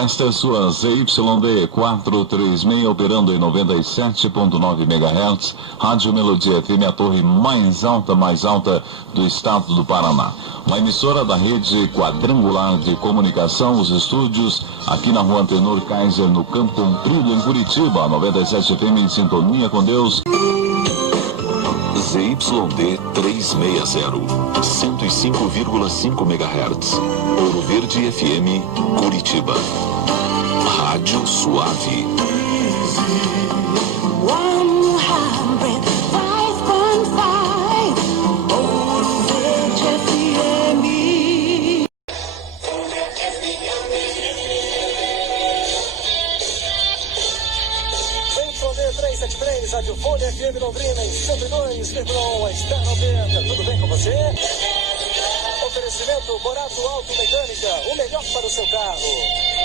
Esta é sua ZYD 436, operando em 97.9 MHz, Rádio Melodia FM, a torre mais alta do estado do Paraná. Uma emissora da rede quadrangular de comunicação, os estúdios aqui na Rua Antenor Kaiser, no Campo Comprido, em Curitiba, 97 FM, em sintonia com Deus. ZYD 360, 105,5 MHz, Ouro Verde FM, Curitiba. Rádio Suave. Rádio Folha FM Londrina em 102,1, está 90. Tudo bem com você? Oferecimento Borato Auto Mecânica, o melhor para o seu carro.